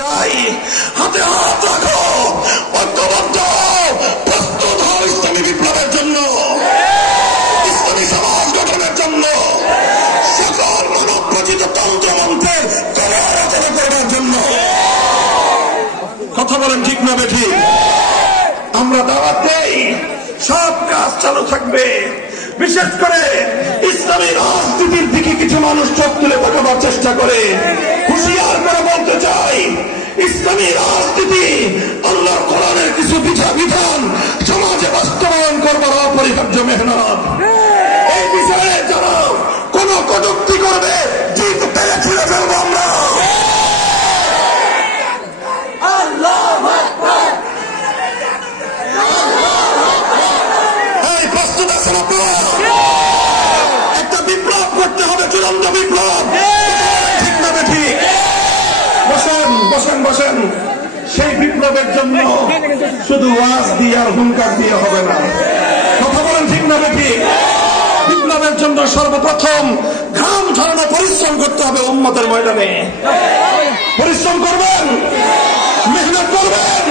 চাই হাতে হাত রাখো, ঐক্যবদ্ধ প্রস্তুত হও ইসলামী বিপ্লবের জন্য, ইসলামী সমাজ গঠনের জন্য, সকল মানব রচিত তন্ত্রমন্ত্রের কবর রচনা করবার জন্য। কথা বলেন ঠিক না বেঠিক? আমরা দাওয়াত দেই, সব কাজ চালু থাকবে। বিশেষ করে ইসলামী রাজনীতির দিকে কিছু মানুষ চোখ তুলে তাকাবার চেষ্টা করে। হুঁশিয়ার করে বলতে চাই, ইসলামী রাজনীতি আল্লাহর কোরআনের কিছু বিধান সমাজে বাস্তবায়ন করবার অপরিহার্য মেহনত। এই বিষয়ে যারা কোন কটূক্তি করবে, জিত পেরে ছিঁড়ে ফেলবো আমরা। এই প্রস্তুত আছেন আপনারা? একটা বিপ্লব করতে হবে, চূড়ান্ত বিপ্লব। ঠিক না ঠিক? বসেন বসেন বসেন। সেই বিপ্লবের জন্য শুধু ওয়াজ দিয়ে আর হুঙ্কার দিয়ে হবে না। কথা বলেন ঠিক না ঠিক? বিপ্লবের জন্য সর্বপ্রথম ঘাম ঝরানো পরিশ্রম করতে হবে। উম্মতের ময়দানে পরিশ্রম করবেন, মেহনত করবেন।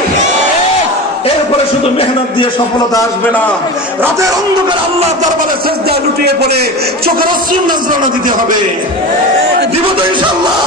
এরপরে শুধু মেহনত দিয়ে সফলতা আসবে না। রাতের অন্ধকার আল্লাহ দরবারে সিজদায় লুটিয়ে পড়ে চোখের অশ্রু নজরানা দিতে হবে। দিব তো ইনশাআল্লাহ।